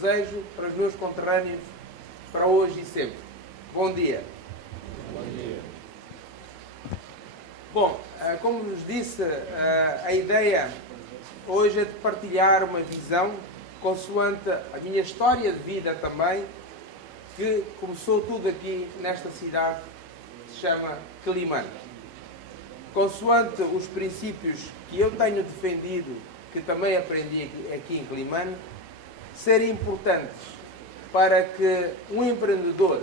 Desejo para os meus conterrâneos, para hoje e sempre. Bom dia. Bom dia. Bom, como vos disse, a ideia hoje é de partilhar uma visão consoante a minha história de vida também, que começou tudo aqui nesta cidade que se chama Quelimane. Consoante os princípios que eu tenho defendido, que também aprendi aqui em Quelimane, serem importantes para que um empreendedor,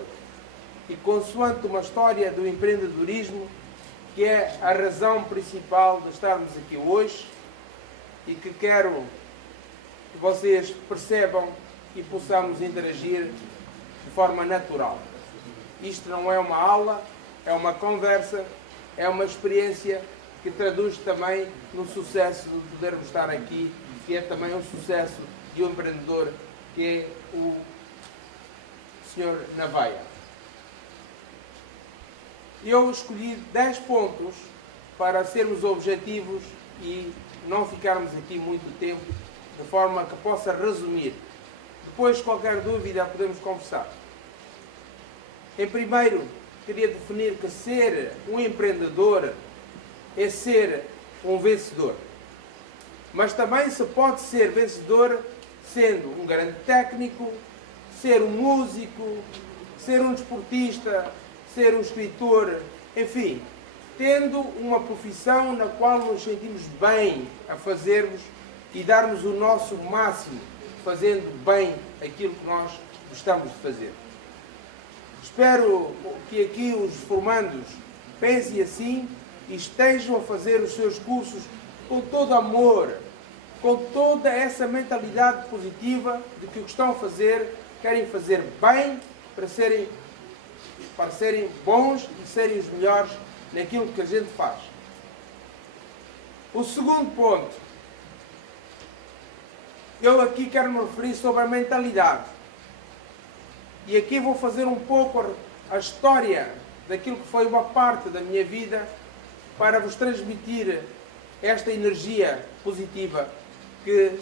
e consoante uma história do empreendedorismo, que é a razão principal de estarmos aqui hoje, e que quero que vocês percebam e possamos interagir de forma natural. Isto não é uma aula, é uma conversa, é uma experiência que traduz também no sucesso de podermos estar aqui, que é também um sucesso de um empreendedor, que é o Sr. Navaia. Eu escolhi 10 pontos para sermos objetivos e não ficarmos aqui muito tempo, de forma que possa resumir. Depois, qualquer dúvida, podemos conversar. Em primeiro, queria definir que ser um empreendedor é ser um vencedor. Mas também se pode ser vencedor sendo um grande técnico, ser um músico, ser um desportista, ser um escritor, enfim, tendo uma profissão na qual nos sentimos bem a fazermos e darmos o nosso máximo, fazendo bem aquilo que nós gostamos de fazer. Espero que aqui os formandos pensem assim e estejam a fazer os seus cursos com todo amor, com toda essa mentalidade positiva de que o que estão a fazer, querem fazer bem para serem bons e serem os melhores naquilo que a gente faz. O segundo ponto, eu aqui quero me referir sobre a mentalidade. E aqui vou fazer um pouco a história daquilo que foi uma parte da minha vida para vos transmitir esta energia positiva que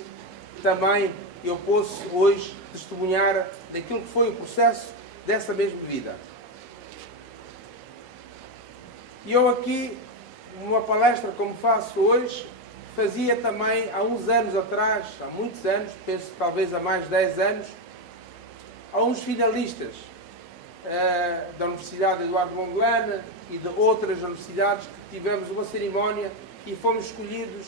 também eu posso hoje testemunhar daquilo que foi o processo dessa mesma vida. E eu aqui, numa palestra como faço hoje, fazia também há uns anos atrás, há muitos anos, penso talvez há mais de 10 anos, a uns finalistas da Universidade Eduardo Mondlane e de outras universidades que tivemos uma cerimónia e fomos escolhidos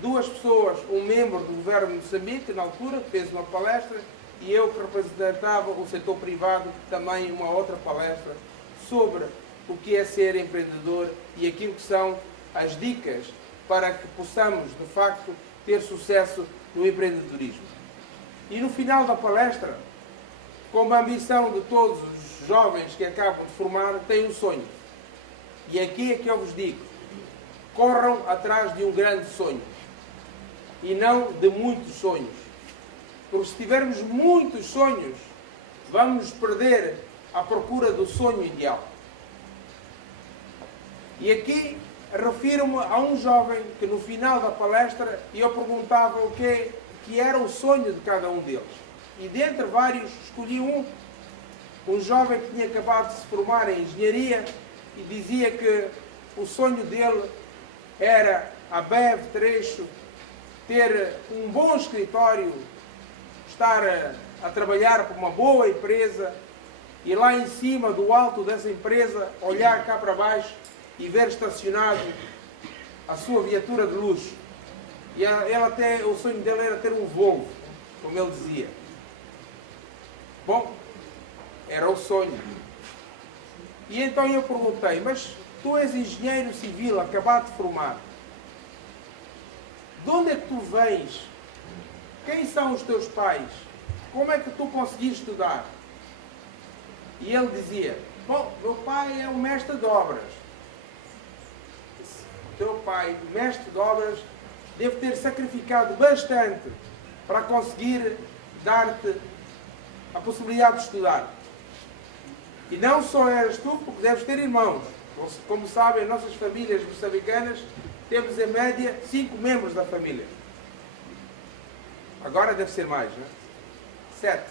2 pessoas, um membro do governo de Moçambique, na altura, que fez uma palestra, e eu que representava o setor privado, também uma outra palestra sobre o que é ser empreendedor e aquilo que são as dicas para que possamos, de facto, ter sucesso no empreendedorismo. E no final da palestra, como a ambição de todos os jovens que acabam de formar, tem um sonho. E aqui é que eu vos digo, corram atrás de um grande sonho e não de muitos sonhos. Porque se tivermos muitos sonhos, vamos perder a procura do sonho ideal. E aqui refiro-me a um jovem que no final da palestra eu perguntava o que era o sonho de cada um deles. E dentre vários escolhi um jovem que tinha acabado de se formar em engenharia e dizia que o sonho dele era a BEV Trecho ter um bom escritório, estar a trabalhar para uma boa empresa e lá em cima do alto dessa empresa olhar cá para baixo e ver estacionado a sua viatura de luxo. E o sonho dele era ter um Volvo, como ele dizia. Bom, era o sonho. E então eu perguntei, mas tu és engenheiro civil, acabado de formar. De onde é que tu vens? Quem são os teus pais? Como é que tu conseguiste estudar? E ele dizia, bom, meu pai é um mestre de obras. O teu pai, mestre de obras, deve ter sacrificado bastante para conseguir dar-te a possibilidade de estudar. E não só eras tu, porque deves ter irmãos. Como sabem, as nossas famílias moçambicanas temos em média 5 membros da família. Agora deve ser mais, não é? 7.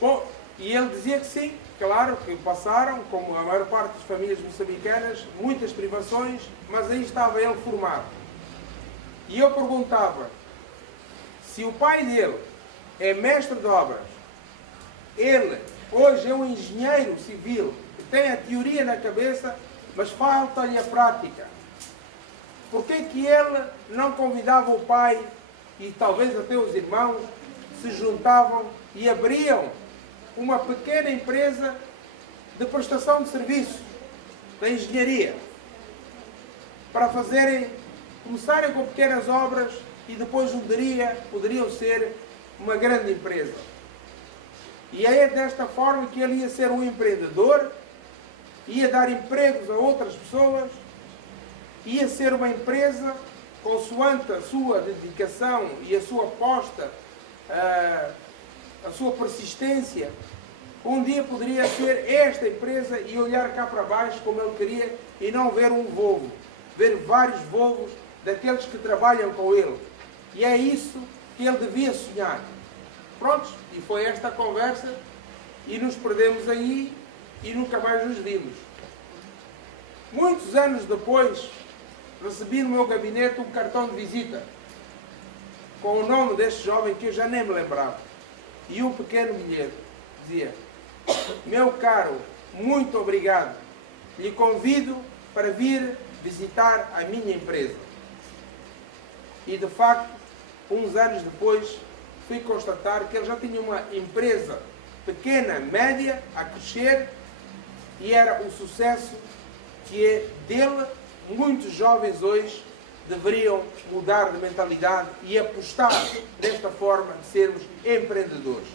Bom, e ele dizia que sim, claro que passaram, como a maior parte das famílias moçambicanas, muitas privações, mas aí estava ele formado. E eu perguntava, se o pai dele é mestre de obras, ele hoje é um engenheiro civil, que tem a teoria na cabeça, mas falta-lhe a prática. Por que ele não convidava o pai e talvez até os irmãos se juntavam e abriam uma pequena empresa de prestação de serviços, da engenharia, para começarem com pequenas obras e depois poderiam ser uma grande empresa. E é desta forma que ele ia ser um empreendedor, ia dar empregos a outras pessoas, ia ser uma empresa consoante a sua dedicação e a sua aposta, a sua persistência. Um dia poderia ser esta empresa e olhar cá para baixo como ele queria e não ver um Volvo, ver vários Volvos daqueles que trabalham com ele. E é isso que ele devia sonhar. Prontos, e foi esta conversa e nos perdemos aí e nunca mais nos vimos. Muitos anos depois, recebi no meu gabinete um cartão de visita com o nome deste jovem que eu já nem me lembrava. E um pequeno bilhete dizia: meu caro, muito obrigado. Lhe convido para vir visitar a minha empresa. E de facto, uns anos depois, fui constatar que ele já tinha uma empresa pequena, média, a crescer, e era um sucesso que é dele. Muitos jovens hoje deveriam mudar de mentalidade e apostar desta forma de sermos empreendedores.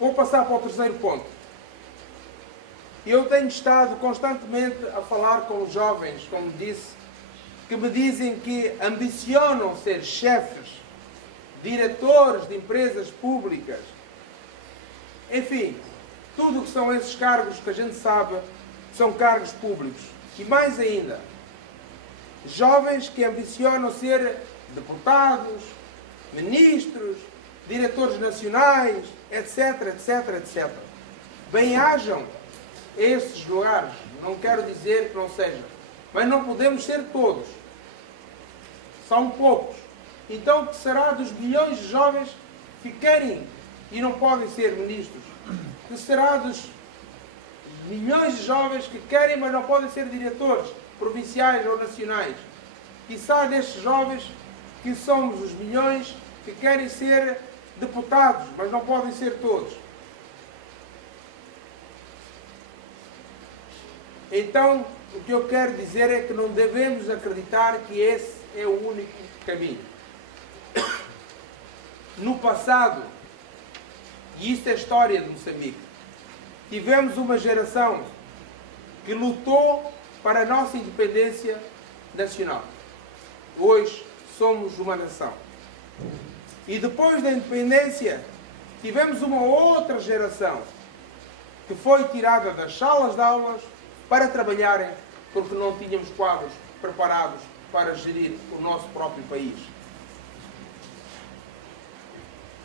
Vou passar para o terceiro ponto. Eu tenho estado constantemente a falar com jovens, como disse, que me dizem que ambicionam ser chefes, diretores de empresas públicas, enfim, tudo o que são esses cargos que a gente sabe são cargos públicos. E mais ainda, jovens que ambicionam ser deputados, ministros, diretores nacionais, etc, etc, etc. Bem-ajam esses lugares, não quero dizer que não sejam, mas não podemos ser todos. São poucos. Então, o que será dos milhões de jovens que querem e não podem ser ministros? O que será dos milhões de jovens que querem, mas não podem ser diretores provinciais ou nacionais? Quiçá destes jovens que somos os milhões que querem ser deputados, mas não podem ser todos. Então, o que eu quero dizer é que não devemos acreditar que esse é o único caminho. No passado, e isto é a história de Moçambique, tivemos uma geração que lutou para a nossa independência nacional. Hoje somos uma nação. E depois da independência, tivemos uma outra geração que foi tirada das salas de aulas para trabalharem, porque não tínhamos quadros preparados para gerir o nosso próprio país.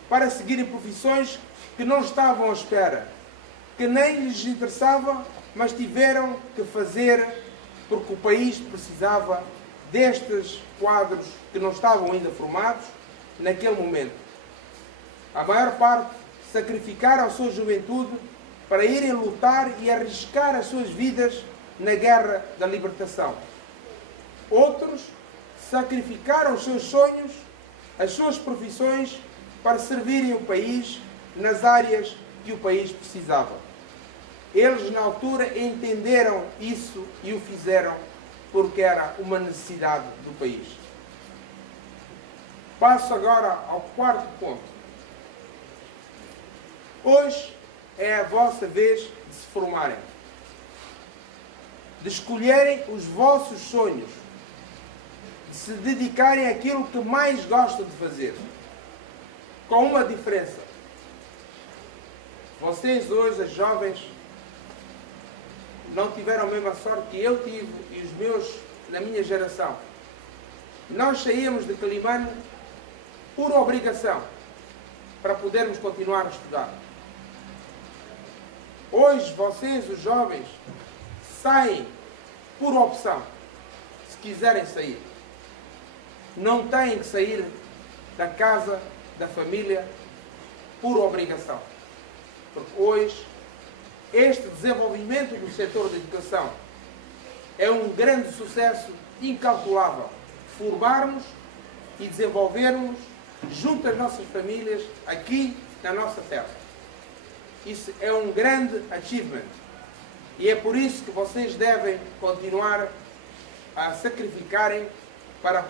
Para seguirem profissões que não estavam à espera, que nem lhes interessava, mas tiveram que fazer porque o país precisava destes quadros que não estavam ainda formados naquele momento. A maior parte sacrificaram a sua juventude para irem lutar e arriscar as suas vidas na guerra da libertação. Outros sacrificaram os seus sonhos, as suas profissões, para servirem o país nas áreas que o país precisava. Eles, na altura, entenderam isso e o fizeram porque era uma necessidade do país. Passo agora ao quarto ponto. Hoje é a vossa vez de se formarem, de escolherem os vossos sonhos, de se dedicarem àquilo que mais gostam de fazer. Com uma diferença. Vocês hoje, os jovens, não tiveram a mesma sorte que eu tive e os meus na minha geração. Nós saímos de Quelimane por obrigação, para podermos continuar a estudar. Hoje, vocês, os jovens, saem por opção, se quiserem sair. Não têm que sair da casa, da família, por obrigação. Porque hoje, este desenvolvimento do setor da educação é um grande sucesso incalculável. Formarmos e desenvolvermos junto às nossas famílias aqui na nossa terra. Isso é um grande achievement. E é por isso que vocês devem continuar a sacrificarem para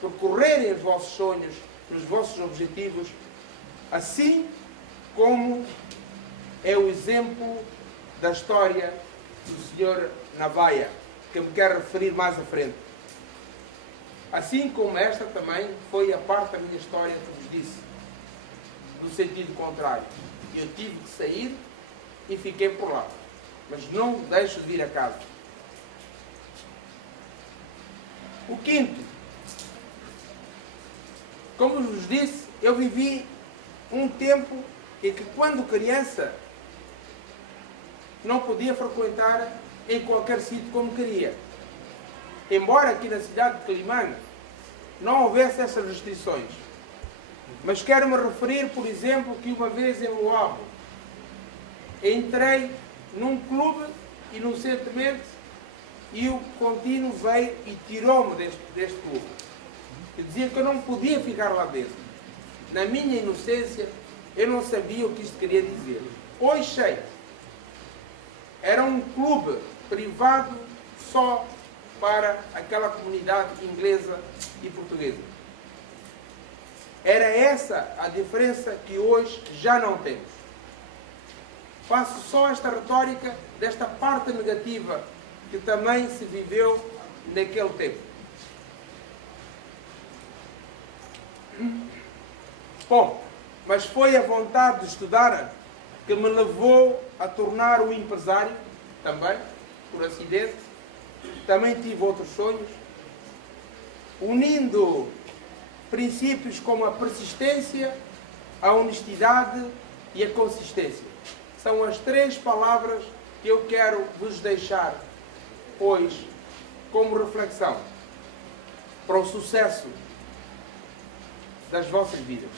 percorrerem os vossos sonhos, os vossos objetivos, assim como é o exemplo da história do Sr. Navaia, que me quero referir mais à frente. Assim como esta também foi a parte da minha história que vos disse, no sentido contrário. Eu tive que sair e fiquei por lá, mas não deixo de vir a casa. O quinto, como vos disse, eu vivi um tempo em que, quando criança, não podia frequentar em qualquer sítio como queria. Embora aqui na cidade de Quelimane não houvesse essas restrições. Mas quero-me referir, por exemplo, que uma vez em Luabo entrei num clube inocentemente e o contínuo veio e tirou-me deste clube. Eu dizia que eu não podia ficar lá dentro. Na minha inocência, eu não sabia o que isto queria dizer. Hoje sei. Era um clube privado só para aquela comunidade inglesa e portuguesa. Era essa a diferença que hoje já não temos. Faço só esta retórica desta parte negativa que também se viveu naquele tempo. Bom, mas foi a vontade de estudar que me levou a tornar um empresário, também, por acidente. Também tive outros sonhos, unindo princípios como a persistência, a honestidade e a consistência. São as três palavras que eu quero vos deixar hoje como reflexão para o sucesso das vossas vidas.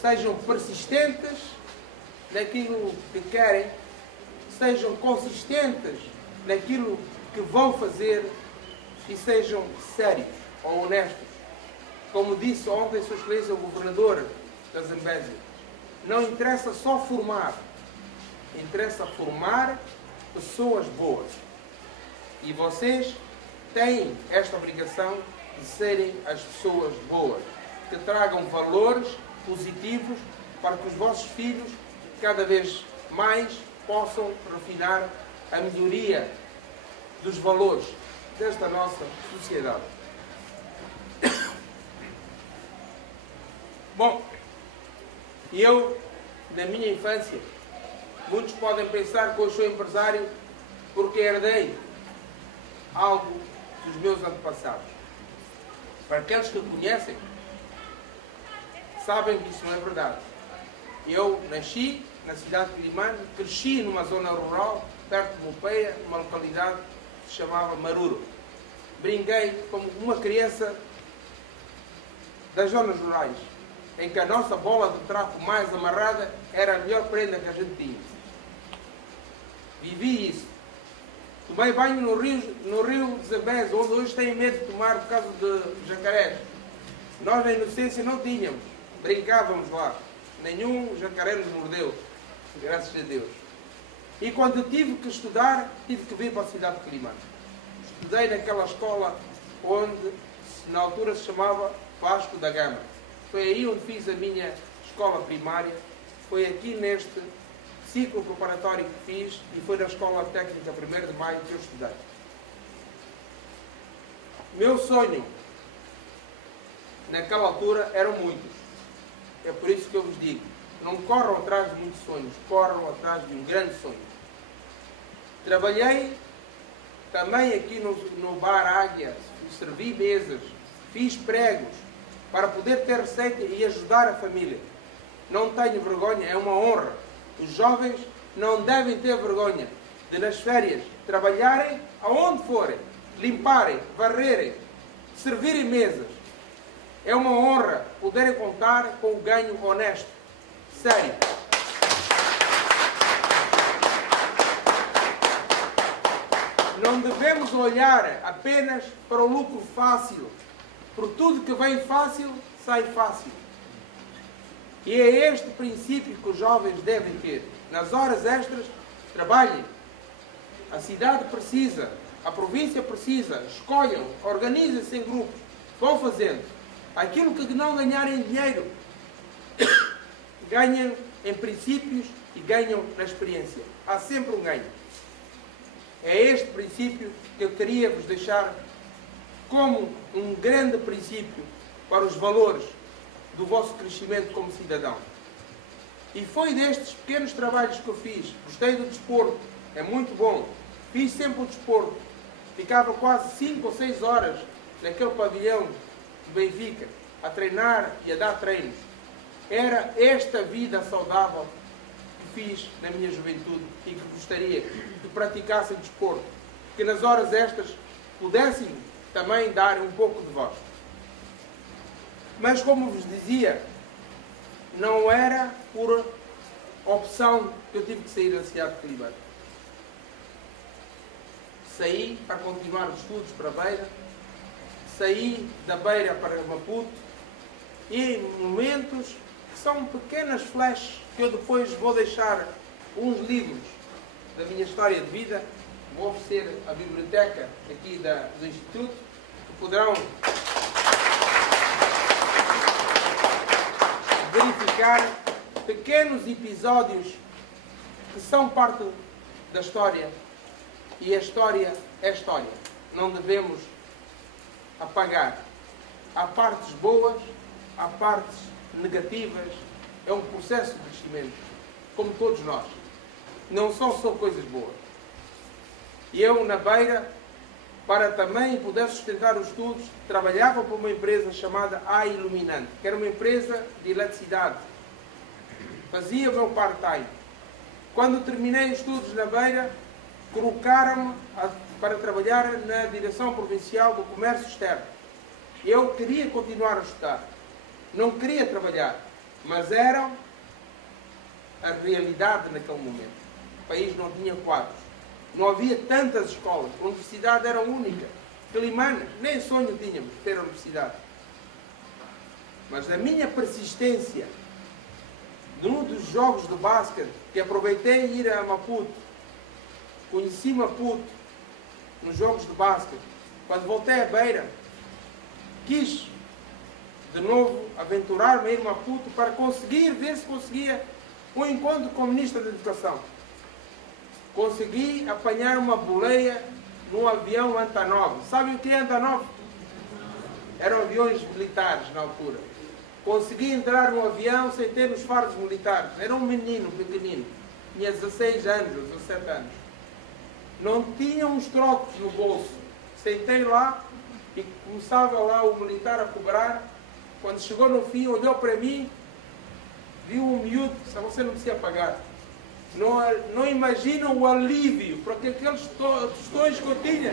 Sejam persistentes naquilo que querem, sejam consistentes naquilo que vão fazer e sejam sérios ou honestos. Como disse ontem Sua Excelência o Governador da Zambésia, não interessa só formar, interessa formar pessoas boas. E vocês têm esta obrigação de serem as pessoas boas, que tragam valores positivos para que os vossos filhos cada vez mais possam refinar a melhoria dos valores desta nossa sociedade. Bom, eu, na minha infância, muitos podem pensar que eu sou empresário porque herdei algo dos meus antepassados. Para aqueles que conhecem, sabem que isso não é verdade. Eu nasci na cidade de Quelimane, cresci numa zona rural, perto de Mopeia, numa localidade que se chamava Maruro. Brinquei como uma criança das zonas rurais, em que a nossa bola de trapo mais amarrada era a melhor prenda que a gente tinha. Vivi isso. Tomei banho no rio de Zambésia, onde hoje têm medo de tomar por causa de jacarés. Nós, na inocência, não tínhamos. Brincávamos lá. Nenhum jacaré nos mordeu, graças a Deus. E quando tive que estudar, tive que vir para a cidade de Quelimane. Estudei naquela escola onde, na altura, se chamava Vasco da Gama. Foi aí onde fiz a minha escola primária. Foi aqui neste ciclo preparatório que fiz e foi na Escola Técnica 1º de Maio que eu estudei. Meu sonho, naquela altura, eram muitos. É por isso que eu vos digo, não corram atrás de muitos sonhos, corram atrás de um grande sonho. Trabalhei também aqui no Bar Águia, servi mesas, fiz pregos, para poder ter receita e ajudar a família. Não tenho vergonha, é uma honra. Os jovens não devem ter vergonha de, nas férias, trabalharem aonde forem, limparem, varrerem, servirem mesas. É uma honra poderem contar com o ganho honesto. Sério. Não devemos olhar apenas para o lucro fácil. Por tudo que vem fácil, sai fácil. E é este princípio que os jovens devem ter. Nas horas extras, trabalhem. A cidade precisa, a província precisa. Escolham, organizem-se em grupos. Vão fazendo. Aquilo que não ganharem dinheiro, ganham em princípios e ganham na experiência. Há sempre um ganho. É este princípio que eu queria vos deixar como um grande princípio para os valores do vosso crescimento como cidadão. E foi destes pequenos trabalhos que eu fiz. Gostei do desporto, é muito bom. Fiz sempre o desporto. Ficava quase 5 ou 6 horas naquele pavilhão de Benfica, a treinar e a dar treinos. Era esta vida saudável que fiz na minha juventude e que gostaria que praticassem desporto, que nas horas estas pudessem também dar um pouco de vós. Mas como vos dizia, não era por opção que eu tive que sair da cidade de Filiberto. Saí para continuar os estudos para Beira, saí da Beira para Maputo, e em momentos que são pequenas flashes que eu depois vou deixar uns livros da minha história de vida, vou oferecer a biblioteca aqui do Instituto, que poderão verificar pequenos episódios que são parte da história. E a história é história. Não devemos apagar. Há partes boas, há partes negativas. É um processo de crescimento, como todos nós. Não são só coisas boas. E eu, na Beira, para também poder sustentar os estudos, trabalhava para uma empresa chamada A Iluminante, que era uma empresa de eletricidade. Fazia o meu part-time. Quando terminei os estudos na Beira, colocaram-me para trabalhar na Direção Provincial do Comércio Externo. Eu queria continuar a estudar. Não queria trabalhar, mas era a realidade naquele momento. O país não tinha quadros. Não havia tantas escolas. A universidade era única. Climana, nem sonho tínhamos de ter a universidade. Mas na minha persistência, num dos jogos de basquete, que aproveitei ir a Maputo, conheci Maputo nos jogos de basquete. Quando voltei à Beira, quis de novo aventurar-me a ir a Maputo para conseguir ver se conseguia um encontro com o Ministro da Educação. Consegui apanhar uma boleia num avião Antonov. Sabem o que é Antonov? Eram aviões militares na altura. Consegui entrar no avião sem ter os fardos militares. Era um menino pequenino. Tinha 16 anos ou 17 anos. Não tinha uns trocos no bolso. Sentei lá e começava lá o militar a cobrar. Quando chegou no fim, olhou para mim, viu um miúdo, disse: você não precisa pagar. Não imaginam o alívio, porque aqueles tostões que eu tinha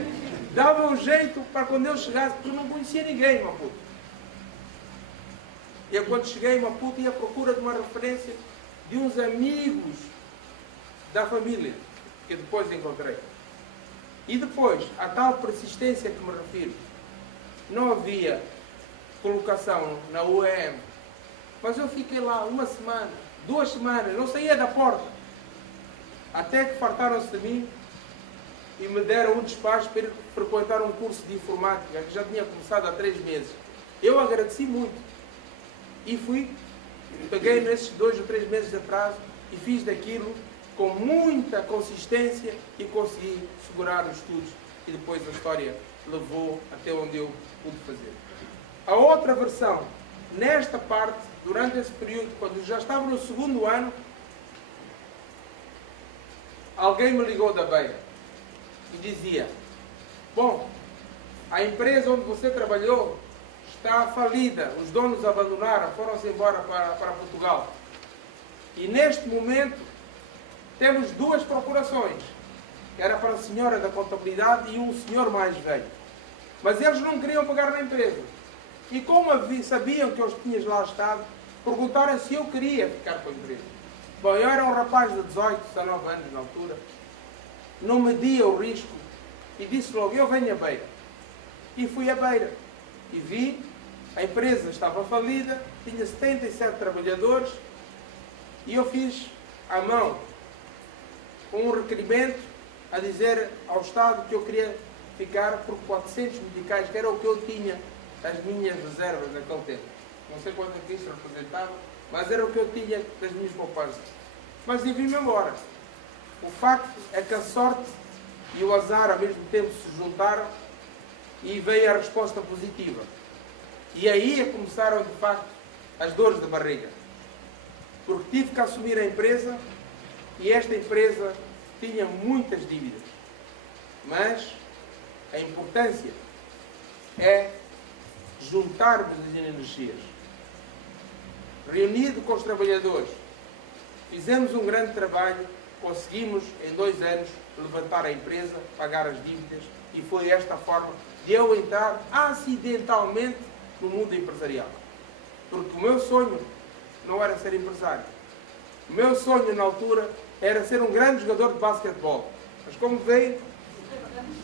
davam um jeito para quando eu chegasse, porque eu não conhecia ninguém em Maputo. E eu, quando cheguei em Maputo, ia à procura de uma referência de uns amigos da família, que depois encontrei. E depois, a tal persistência que me refiro, não havia colocação na UEM, mas eu fiquei lá uma semana, 2 semanas, não saía da porta. Até que fartaram-se de mim e me deram um despacho para ir frequentar um curso de informática, que já tinha começado há 3 meses. Eu agradeci muito. E fui, peguei nesses 2 ou 3 meses de atraso e fiz daquilo com muita consistência e consegui segurar os estudos. E depois a história levou até onde eu pude fazer. A outra versão, nesta parte, durante esse período, quando já estava no 2º ano, alguém me ligou da Beira e dizia: bom, a empresa onde você trabalhou está falida, os donos abandonaram, foram-se embora para Portugal. E neste momento temos duas procurações. Era para a senhora da contabilidade e um senhor mais velho. Mas eles não queriam pagar na empresa. E como sabiam que eu tinha lá estado, perguntaram se eu queria ficar com a empresa. Bom, eu era um rapaz de 18, 19 anos na altura, não media o risco e disse logo, eu venho a Beira. E fui a Beira. E vi, a empresa estava falida, tinha 77 trabalhadores e eu fiz à mão um requerimento a dizer ao Estado que eu queria ficar por 400 meticais, que era o que eu tinha das minhas reservas naquele tempo. Não sei quanto é que isso representava, mas era o que eu tinha das minhas poupanças. Mas eu vim-me embora. O facto é que a sorte e o azar ao mesmo tempo se juntaram e veio a resposta positiva. E aí começaram, de facto, as dores de barriga. Porque tive que assumir a empresa e esta empresa tinha muitas dívidas. Mas a importância é juntarmos as energias. Reunido com os trabalhadores, fizemos um grande trabalho, conseguimos em 2 anos levantar a empresa, pagar as dívidas e foi esta forma de eu entrar acidentalmente no mundo empresarial. Porque o meu sonho não era ser empresário. O meu sonho na altura era ser um grande jogador de basquetebol. Mas como veio,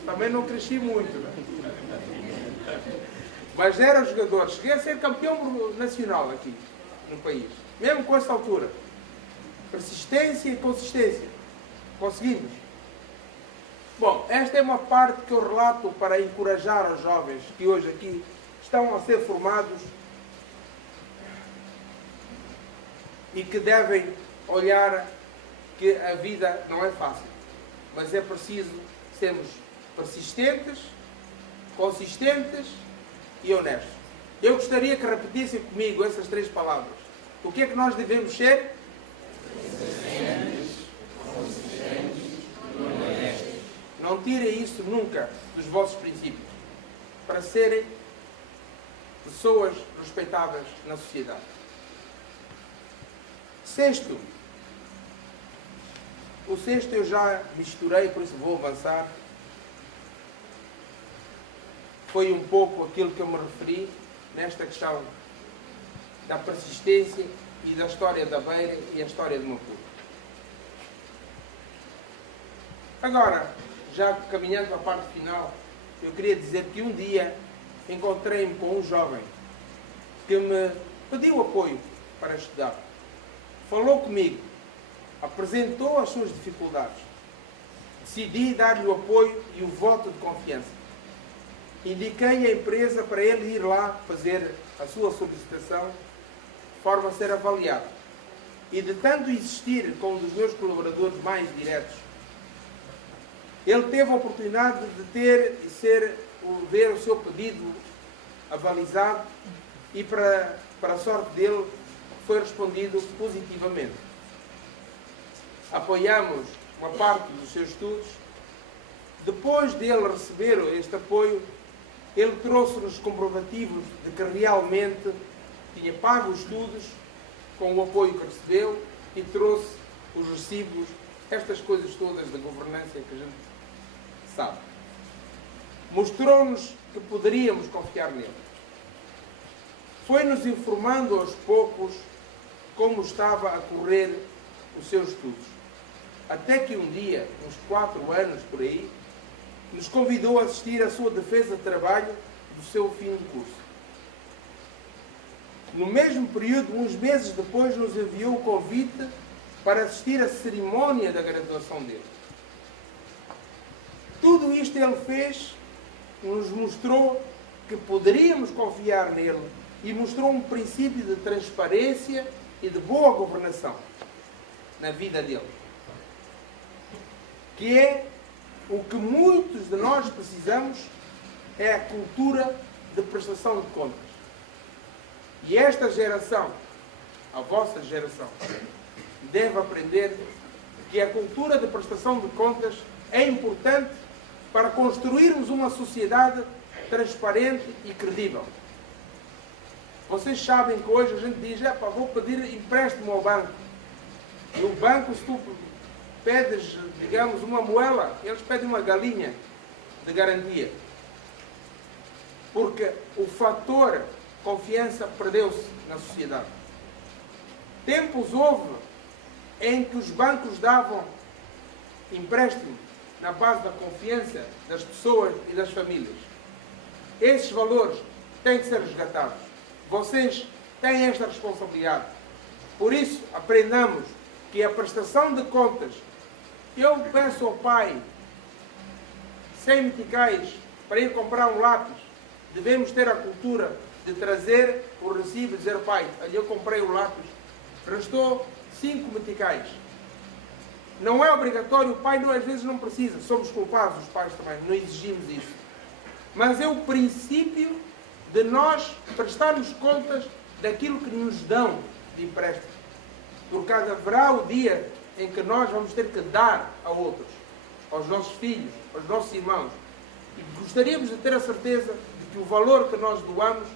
também não cresci muito. Mas era jogador. Cheguei a ser campeão nacional aqui no país. Mesmo com essa altura. Persistência e consistência. Conseguimos. Bom, esta é uma parte que eu relato para encorajar os jovens que hoje aqui estão a ser formados e que devem olhar que a vida não é fácil, mas é preciso sermos persistentes, consistentes e honestos. Eu gostaria que repetissem comigo essas 3 palavras. O que é que nós devemos ser? Persistentes, consistentes e honestos. Não tirem isso nunca dos vossos princípios, para serem pessoas respeitadas na sociedade. Sexto. O sexto eu já misturei, por isso vou avançar. Foi um pouco aquilo que eu me referi nesta questão da persistência e da história da Beira e a história de Maputo. Agora, já caminhando para a parte final, eu queria dizer que um dia encontrei-me com um jovem que me pediu apoio para estudar. Falou comigo, apresentou as suas dificuldades. Decidi dar-lhe o apoio e o voto de confiança. Indiquei a empresa para ele ir lá fazer a sua solicitação, de forma a ser avaliado. E de tanto insistir com um dos meus colaboradores mais diretos, ele teve a oportunidade de ver o seu pedido avalizado e, para a sorte dele, foi respondido positivamente. Apoiamos uma parte dos seus estudos. Depois dele receber este apoio, ele trouxe-nos comprovativos de que realmente tinha pago os estudos com o apoio que recebeu e trouxe os recibos, estas coisas todas da governança que a gente sabe. Mostrou-nos que poderíamos confiar nele. Foi-nos informando aos poucos como estava a correr os seus estudos. Até que um dia, uns 4 anos por aí, nos convidou a assistir à sua defesa de trabalho do seu fim de curso. No mesmo período, uns meses depois, nos enviou o convite para assistir à cerimónia da graduação dele. Tudo isto ele fez, nos mostrou que poderíamos confiar nele e mostrou um princípio de transparência e de boa governação na vida dele. Que é o que muitos de nós precisamos, é a cultura de prestação de contas. E esta geração, a vossa geração, deve aprender que a cultura de prestação de contas é importante para construirmos uma sociedade transparente e credível. Vocês sabem que hoje a gente diz, vou pedir empréstimo ao banco. E o banco, se tu pedes, digamos, uma moela, eles pedem uma galinha de garantia. Porque o fator confiança perdeu-se na sociedade. Tempos houve em que os bancos davam empréstimo na base da confiança das pessoas e das famílias. Esses valores têm que ser resgatados. Vocês têm esta responsabilidade. Por isso, aprendamos que a prestação de contas, eu peço ao pai 100 meticais para ir comprar um lápis, devemos ter a cultura de trazer o recibo e dizer, pai, ali eu comprei o lápis, restou 5 meticais. Não é obrigatório, o pai às vezes não precisa, somos culpados, os pais também, não exigimos isso. Mas é o princípio de nós prestarmos contas daquilo que nos dão de empréstimo. Porque haverá o dia em que nós vamos ter que dar a outros, aos nossos filhos, aos nossos irmãos. E gostaríamos de ter a certeza de que o valor que nós doamos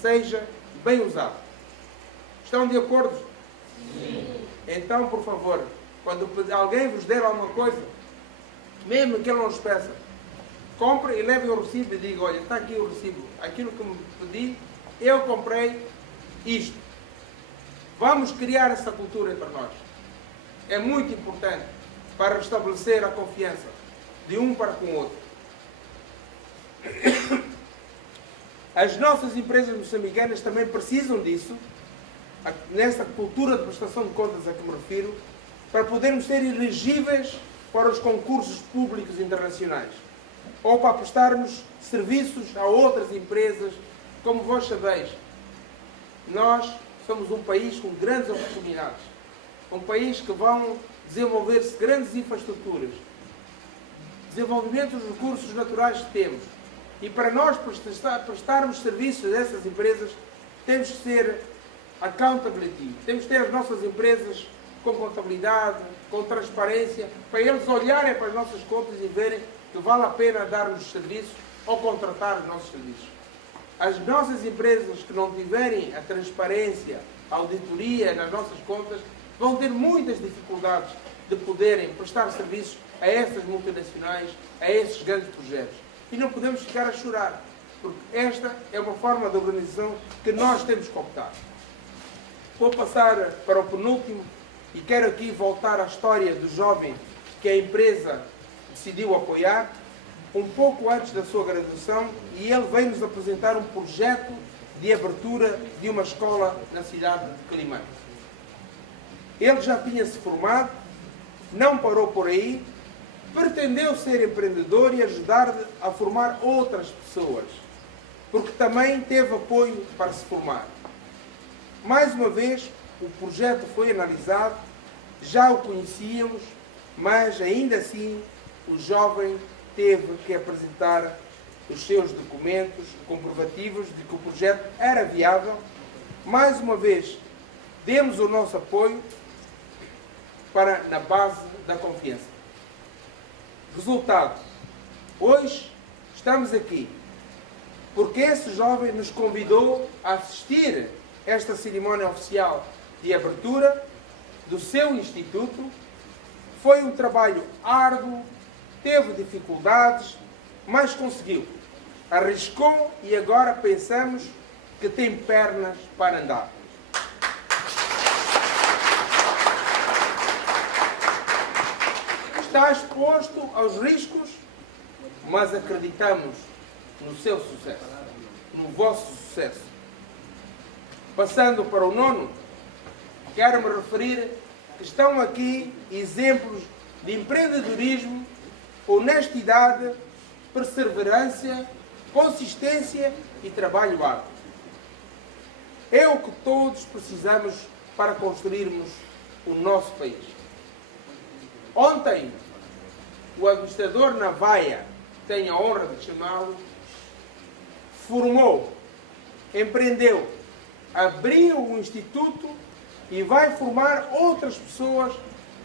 seja bem usado. Estão de acordo? Sim. Então, por favor, quando alguém vos der alguma coisa, mesmo que ele não os peça, compre e leve o recibo e diga, olha, está aqui o recibo, aquilo que me pedi, eu comprei isto. Vamos criar essa cultura entre nós. É muito importante para restabelecer a confiança de um para com o outro. As nossas empresas moçambicanas também precisam disso, nessa cultura de prestação de contas a que me refiro, para podermos ser elegíveis para os concursos públicos internacionais, ou para prestarmos serviços a outras empresas. Como vós sabeis, nós somos um país com grandes oportunidades, um país que vão desenvolver-se grandes infraestruturas, desenvolvimento dos recursos naturais que temos. E para nós prestarmos serviços a essas empresas, temos que ser accountability, temos que ter as nossas empresas com contabilidade, com transparência, para eles olharem para as nossas contas e verem que vale a pena dar-nos serviços ou contratar os nossos serviços. As nossas empresas que não tiverem a transparência, a auditoria nas nossas contas, vão ter muitas dificuldades de poderem prestar serviços a essas multinacionais, a esses grandes projetos. E não podemos ficar a chorar, porque esta é uma forma de organização que nós temos que optar. Vou passar para o penúltimo e quero aqui voltar à história do jovem que a empresa decidiu apoiar, um pouco antes da sua graduação, e ele veio-nos apresentar um projeto de abertura de uma escola na cidade de Quelimane. Ele já tinha se formado, não parou por aí, pretendeu ser empreendedor e ajudar a formar outras pessoas, porque também teve apoio para se formar. Mais uma vez, o projeto foi analisado, já o conhecíamos, mas ainda assim o jovem teve que apresentar os seus documentos comprovativos de que o projeto era viável. Mais uma vez, demos o nosso apoio na base da confiança. Resultado, hoje estamos aqui porque esse jovem nos convidou a assistir a esta cerimónia oficial de abertura do seu instituto. Foi um trabalho árduo, teve dificuldades, mas conseguiu. Arriscou e agora pensamos que tem pernas para andar. Está exposto aos riscos, mas acreditamos no seu sucesso, no vosso sucesso. Passando para o nono, quero me referir que estão aqui exemplos de empreendedorismo, honestidade, perseverança, consistência e trabalho árduo. É o que todos precisamos para construirmos o nosso país. Ontem, o administrador Navaia, tenho a honra de chamá-lo, formou, empreendeu, abriu o instituto e vai formar outras pessoas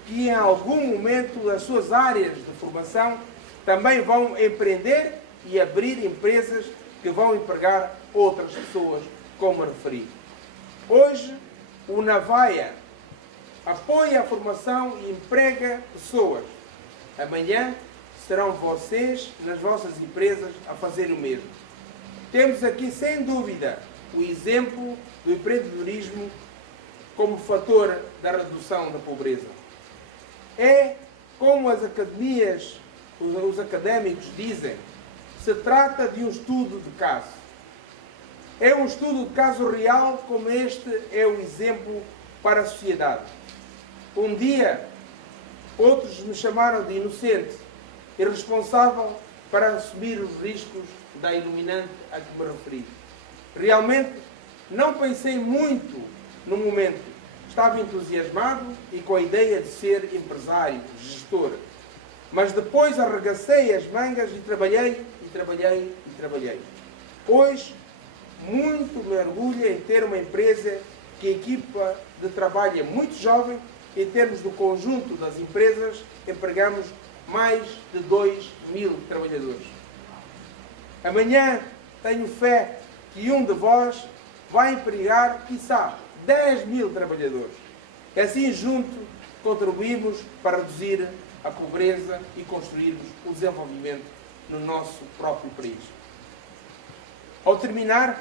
que em algum momento das suas áreas de formação também vão empreender e abrir empresas que vão empregar outras pessoas como referi. Hoje, o Navaia apoia a formação e emprega pessoas. Amanhã serão vocês, nas vossas empresas, a fazer o mesmo. Temos aqui, sem dúvida, o exemplo do empreendedorismo como fator da redução da pobreza. É como as academias, os académicos dizem, se trata de um estudo de caso. É um estudo de caso real, como este é o exemplo para a sociedade. Um dia, outros me chamaram de inocente, irresponsável para assumir os riscos da iluminante a que me referi. Realmente, não pensei muito no momento. Estava entusiasmado e com a ideia de ser empresário, gestor. Mas depois arregacei as mangas e trabalhei. Hoje, muito me orgulho em ter uma empresa que a equipa de trabalho é muito jovem. Em termos do conjunto das empresas, empregamos mais de 2.000 trabalhadores. Amanhã tenho fé que um de vós vai empregar, quiçá, 10.000 trabalhadores. E assim, juntos, contribuímos para reduzir a pobreza e construirmos o desenvolvimento no nosso próprio país. Ao terminar,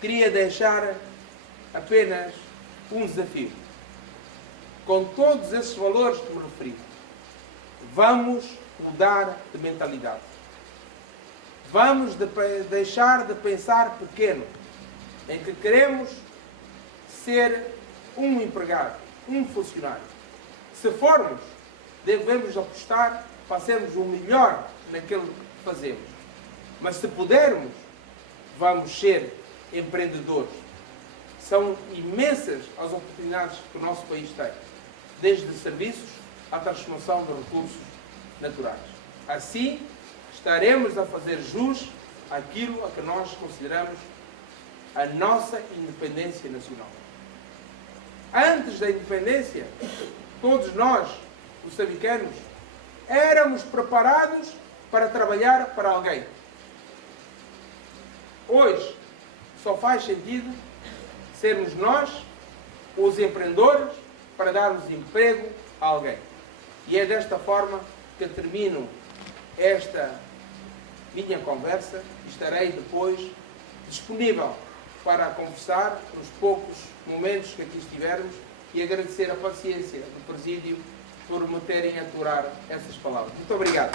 queria deixar apenas um desafio. Com todos esses valores que me referi, vamos mudar de mentalidade. Vamos deixar de pensar pequeno, em que queremos ser um empregado, um funcionário. Se formos, devemos apostar para sermos o melhor naquilo que fazemos. Mas se pudermos, vamos ser empreendedores. São imensas as oportunidades que o nosso país tem, desde serviços à transformação de recursos naturais. Assim, estaremos a fazer jus àquilo a que nós consideramos a nossa independência nacional. Antes da independência, todos nós, os moçambicanos, éramos preparados para trabalhar para alguém. Hoje, só faz sentido sermos nós, os empreendedores, para darmos emprego a alguém. E é desta forma que termino esta minha conversa. Estarei depois disponível para conversar nos poucos momentos que aqui estivermos e agradecer a paciência do Presídio por me terem a aturar essas palavras. Muito obrigado.